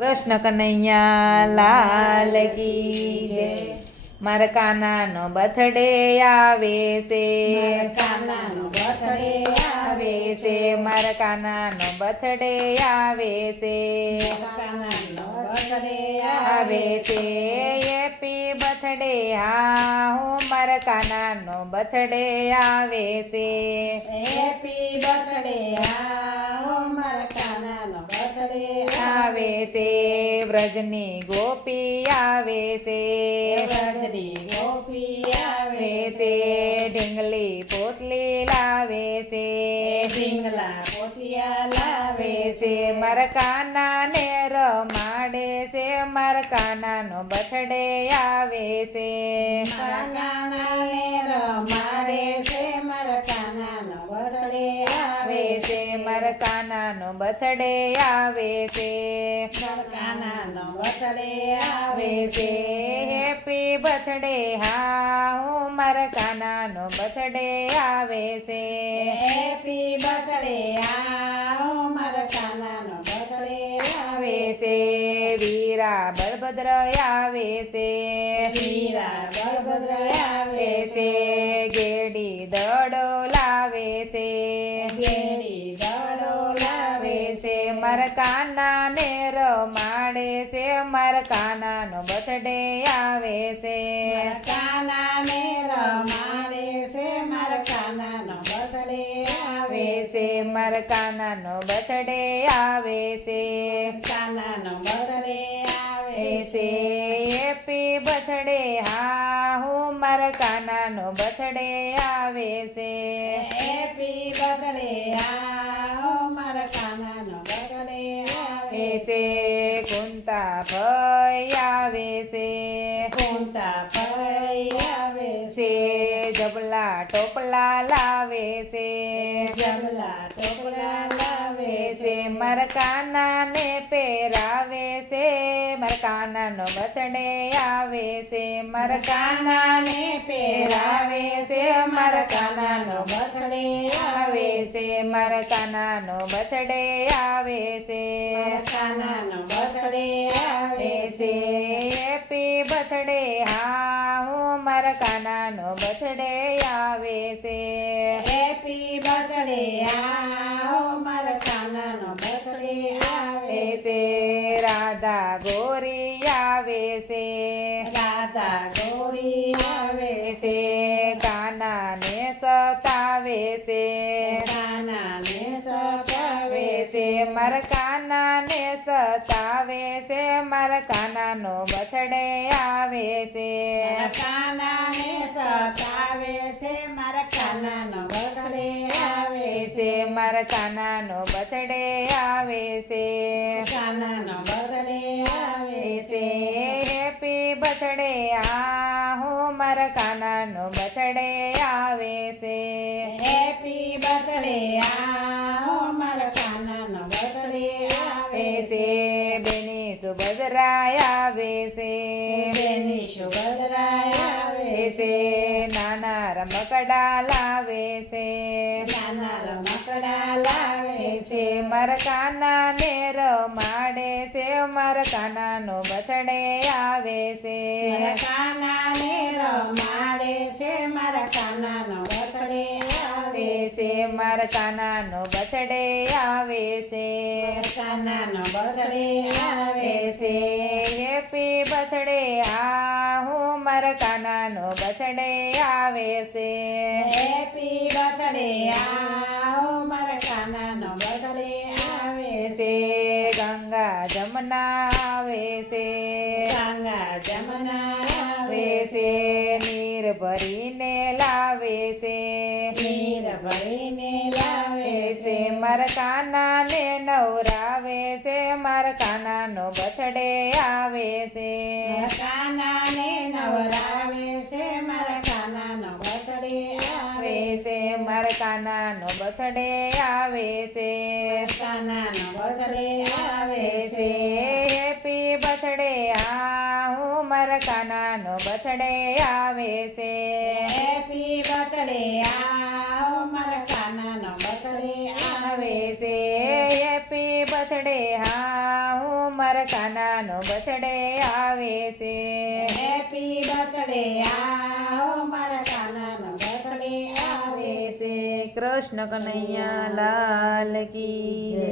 કૃષ્ણ કનૈયા લાલ કી જય. મારા કાનાનો બર્થડે આવે છે. કાનાનો આવે છે. મારા કાનાનો બર્થડે આવે છે. કાનાનો આવે છે. હેપી બર્થડે હા હું મારા કાનાનો બર્થડે આવે છે. હેપી બર્થડે આ છે વ્રજની ગોપી આવે છે. વ્રજની ગોપી આવે છે. ઢીંગલી પોટલી લાવે છે. ઢીંગલા પોતિયા લાવે છે મારા કાનાને રમાડે છે. મારા કાનાનો બથડે આવે છે. કાનાનો બર્થડે આવે છે. કાનાનો બર્થડે આવે છે. હેપી બર્થડે હા હું મારા કાનાનો બર્થડે આવે છે. હેપી બર્થડે આ મારા કાનાનો બર્થડે આવે છે. વીરા બળભદ્ર આવે છે. વીરા બળભદ્ર આવે છે માડે રમાડે છે મારા કાનાનો બર્થડે આવે છે. મારા કાનાને રમાડે છે મારા કાનાનો બર્થડે આવે છે. મારા કાનાનો બર્થડે આવે છે. કાનાનો બર્થડે આવે આવે છે હેપી બર્થડે હા હું મારા કાનાનો બર્થડે આવે છે. આવે આવે જબલા ટોપલા લાવે છે. જમલા ટોપલા લાવે છે. મારા કાનાને પહેરાવે છે. મારા કાનાનો બર્થડે આવે છે. મારા કાનાને પહેરાવે છે. મારા કાનાનો બર્થડે આવે છે. મારા કાનાનો બર્થડે આવે છે. કાનાનો બર્થડે આવે આવે છે. હેપી બર્થડે હા હું મારા કાનાનો બર્થડે છે. હેપી બર્થડે આ મારા કાનાનો બર્થડે આવે આવે છે. રાધા ગોરી આવે છે. રાધા ગોરી આવે આવે છે. કાનાને સતાવે છે. કાનાને સતાવે આવે છે. મારા કાનાને સતાવે છે. મારા કાનાનો બર્થડે આવે છે. કાનાને છે મારા કાનાનો બર્થડે આવે છે. મારા કાનાનો બર્થડે આવે છે. કાનાનો બર્થડે આવે છે. હેપી બસડે આ હો મારા કાનાનો બસડે આવે છે. હેપી બસડે આ મારા કાનાનો બર્થડે આવે છે. બેની સુભદ્રાય આવે છે. બેની સુભદ્રાય રમકડા લાવે છે. નાના રમકડા લાવે છે. મારા કાનાને રમાડે છે. મારા કાનાનો બર્થડે આવે છે. કાના ને રમાડે છે. મારા કાના નો આવે છે મારા કાનાનો બર્થડે આવે છે. કાનાનો બર્થડે આવે છે. હેપી બર્થડે આ હું મારા કાનાનો બર્થડે આવે છે. હેપી બર્થડે આ મારા કાનાનો બર્થડે આવે છે. ગંગા જમના આવે છે. ગંગા જમના આવે છે નીર ભરીને ભરીને લાવે છે. મારા કાનાને નવરાવે છે. મારા કાનાનો બથડે આવે છે. કાનાને નવરાવે છે. મારા કાનાનો બર્થડે આવે છે. મારા કાનાનો બથડે આવે છે. કાનાનો બથડે આવે છે. હેપી બથડે આ હું મારા કાનાનો બથડે આવે છે. મારા બચડે આવે છે હેપી બર્થડે આવો મારા કાનાનો બર્થડે આવે છે કૃષ્ણ કનૈયા લાલ કી.